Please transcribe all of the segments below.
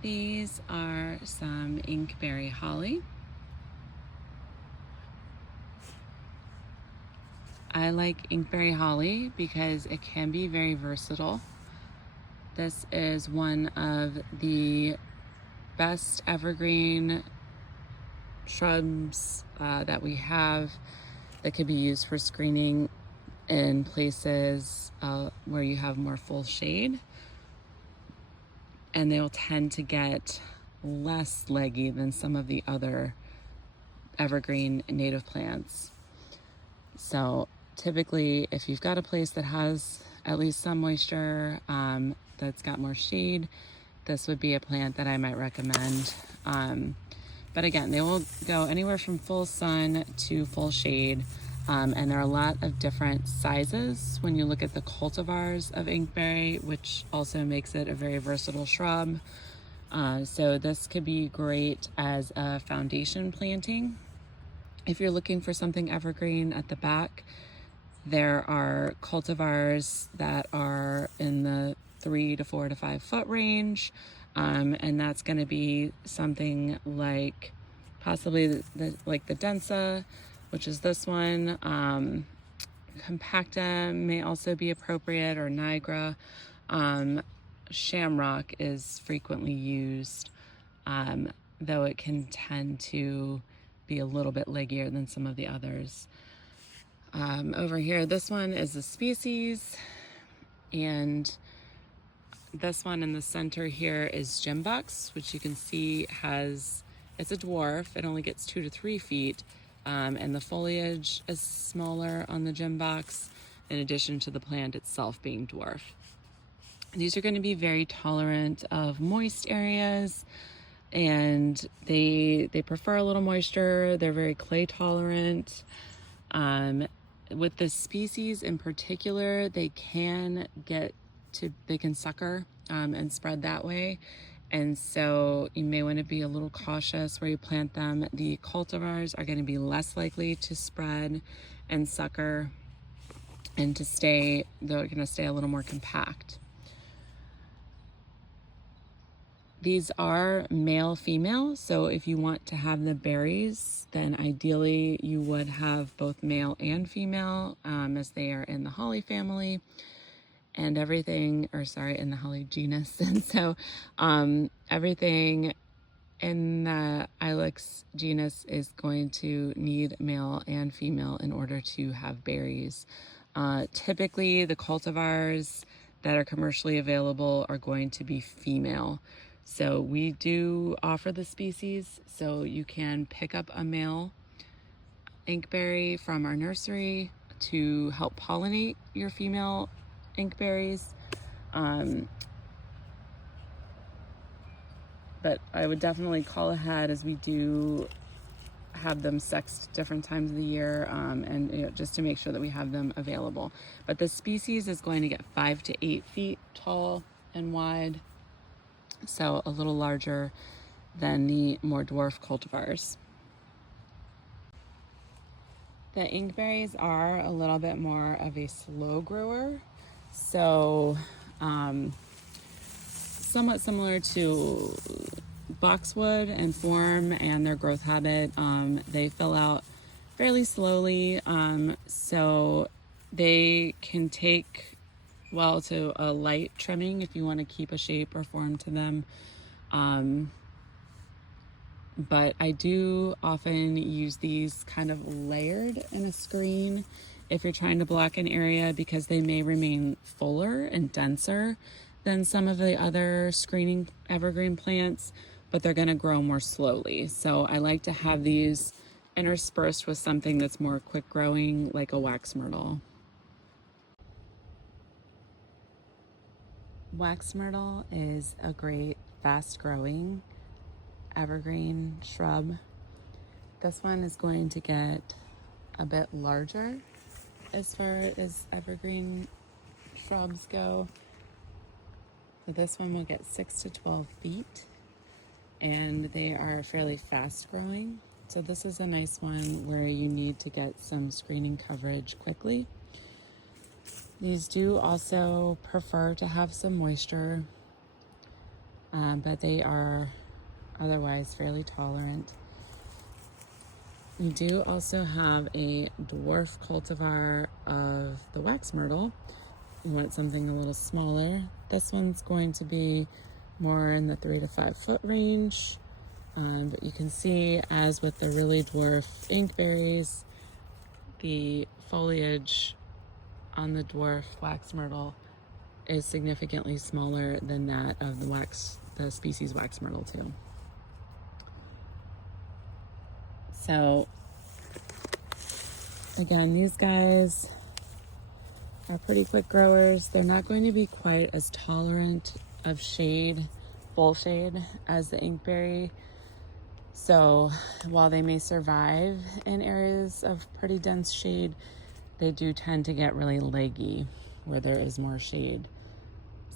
These are some inkberry holly. I like inkberry holly because it can be very versatile. This is one of the best evergreen shrubs that we have that could be used for screening in places where you have more full shade. And they will tend to get less leggy than some of the other evergreen native plants. So typically, if you've got a place that has at least some moisture, that's got more shade, this would be a plant that I might recommend. But again, they will go anywhere from full sun to full shade. And there are a lot of different sizes when you look at the cultivars of inkberry, which also makes it a very versatile shrub. So this could be great as a foundation planting. If you're looking for something evergreen at the back, there are cultivars that are in the 3 to 4 to 5 foot range. And that's going to be something like possibly like the densa, which is this one. Compacta may also be appropriate, or nigra. Shamrock is frequently used, though it can tend to be a little bit leggier than some of the others. Over here, this one is a species, and this one in the center here is Gembucks, which you can see it's a dwarf. It only gets 2 to 3 feet, and the foliage is smaller on the Gembucks, in addition to the plant itself being dwarf. These are going to be very tolerant of moist areas, and they prefer a little moisture. They're very clay tolerant. With this species in particular, they can sucker and spread that way. And so you may want to be a little cautious where you plant them. The cultivars are going to be less likely to spread and sucker, and they're going to stay a little more compact. These are male female, so if you want to have the berries, then ideally you would have both male and female, as they are in the holly family and everything, in the holly genus. And so everything in the Ilex genus is going to need male and female in order to have berries. Typically the cultivars that are commercially available are going to be female. So we do offer the species, so you can pick up a male inkberry from our nursery to help pollinate your female inkberries. But I would definitely call ahead, as we do have them sexed different times of the year, and just to make sure that we have them available. But the species is going to get 5 to 8 feet tall and wide, so a little larger than the more dwarf cultivars. The inkberries are a little bit more of a slow grower, so somewhat similar to boxwood and form and their growth habit. They fill out fairly slowly, so they can take to a light trimming if you want to keep a shape or form to them. But I do often use these kind of layered in a screen if you're trying to block an area, because they may remain fuller and denser than some of the other screening evergreen plants, but they're going to grow more slowly. So I like to have these interspersed with something that's more quick growing, like a wax myrtle. Wax myrtle is a great fast growing evergreen shrub. This one is going to get a bit larger as far as evergreen shrubs go. So this one will get 6 to 12 feet, and they are fairly fast growing. So this is a nice one where you need to get some screening coverage quickly. These do also prefer to have some moisture. but they are otherwise fairly tolerant. We do also have a dwarf cultivar of the wax myrtle. You want something a little smaller. This one's going to be more in the 3 to 5 foot range. But you can see, as with the really dwarf inkberries, the foliage on the dwarf wax myrtle is significantly smaller than that of the species wax myrtle too. So again, these guys are pretty quick growers. They're not going to be quite as tolerant of shade, full shade, as the inkberry. So while they may survive in areas of pretty dense shade, they do tend to get really leggy where there is more shade.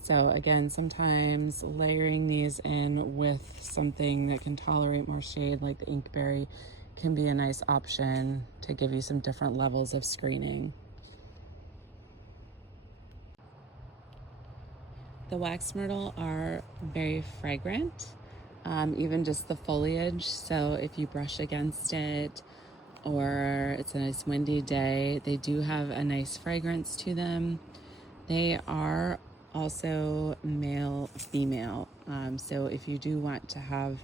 So again, sometimes layering these in with something that can tolerate more shade, like the inkberry, can be a nice option to give you some different levels of screening. The wax myrtle are very fragrant, even just the foliage. So if you brush against it or it's a nice windy day, they do have a nice fragrance to them. They are also male, female. So if you do want to have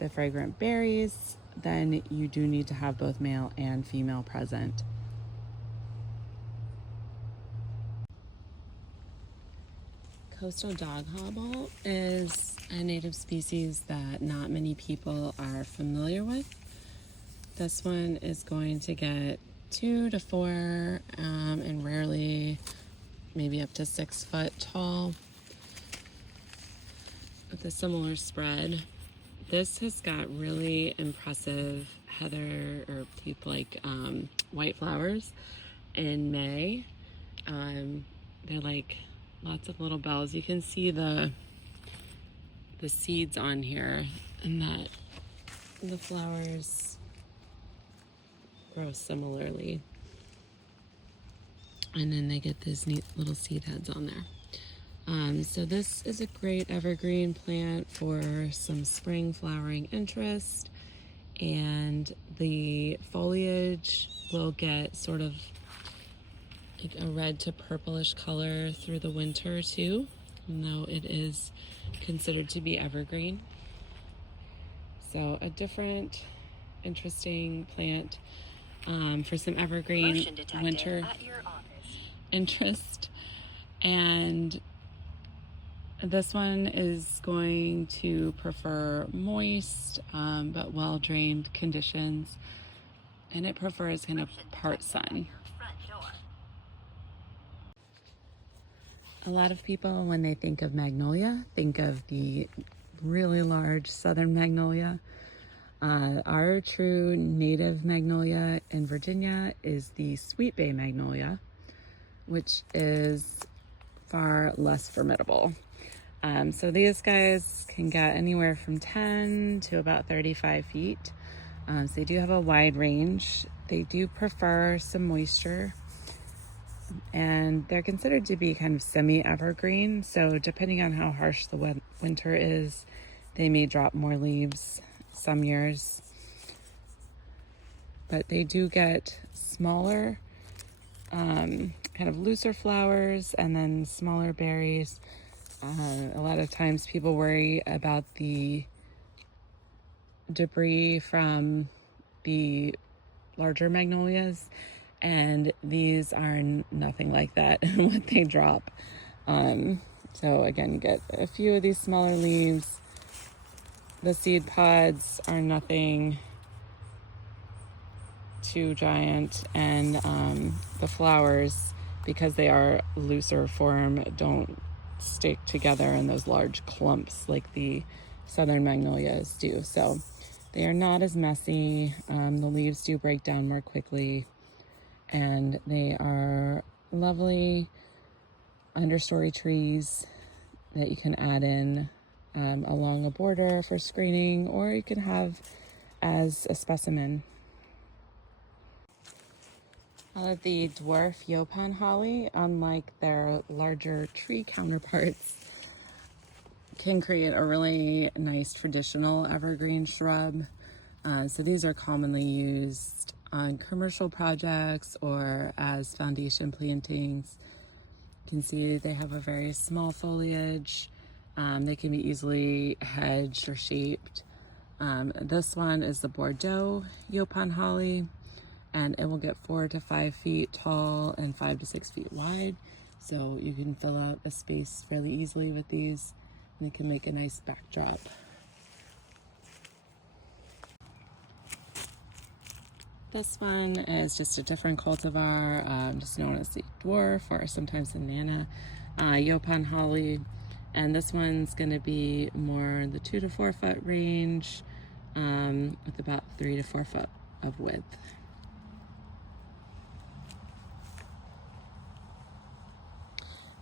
the fragrant berries, then you do need to have both male and female present. Coastal dog hobble is a native species that not many people are familiar with. This one is going to get 2 to 4 and rarely maybe up to 6 foot tall with a similar spread. This has got really impressive heather or like white flowers in May. They're like lots of little bells. You can see the seeds on here, and that the flowers grow similarly. And then they get these neat little seed heads on there. So this is a great evergreen plant for some spring flowering interest, and the foliage will get sort of like a red to purplish color through the winter too, even though it is considered to be evergreen. So a different interesting plant for some evergreen winter interest. And this one is going to prefer moist but well-drained conditions, and it prefers kind of part sun. A lot of people, when they think of magnolia, think of the really large southern magnolia. Our true native magnolia in Virginia is the Sweet Bay magnolia, which is far less formidable. So these guys can get anywhere from 10 to about 35 feet. So they do have a wide range. They do prefer some moisture, and they're considered to be kind of semi-evergreen. So depending on how harsh the winter is, they may drop more leaves some years. But they do get smaller, kind of looser flowers and then smaller berries. A lot of times people worry about the debris from the larger magnolias, and these are nothing like that in what they drop. So again, you get a few of these smaller leaves. The seed pods are nothing too giant, and the flowers, because they are looser form, don't stick together in those large clumps like the southern magnolias do. So they are not as messy. The leaves do break down more quickly, and they are lovely understory trees that you can add in along a border for screening, or you can have as a specimen. The dwarf Yaupon holly, unlike their larger tree counterparts, can create a really nice traditional evergreen shrub. So these are commonly used on commercial projects or as foundation plantings. You can see they have a very small foliage. They can be easily hedged or shaped. This one is the Bordeaux Yaupon holly, and it will get 4 to 5 feet tall and 5 to 6 feet wide. So you can fill out a space fairly easily with these, and they can make a nice backdrop. This one is just a different cultivar, just known as the dwarf or sometimes the Nana Yaupon holly. And this one's going to be more in the 2 to 4 foot range, with about 3 to 4 foot of width.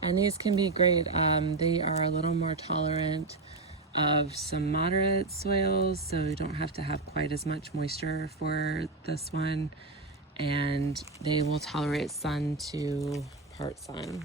And these can be great. They are a little more tolerant of some moderate soils, so you don't have to have quite as much moisture for this one. And they will tolerate sun to part sun.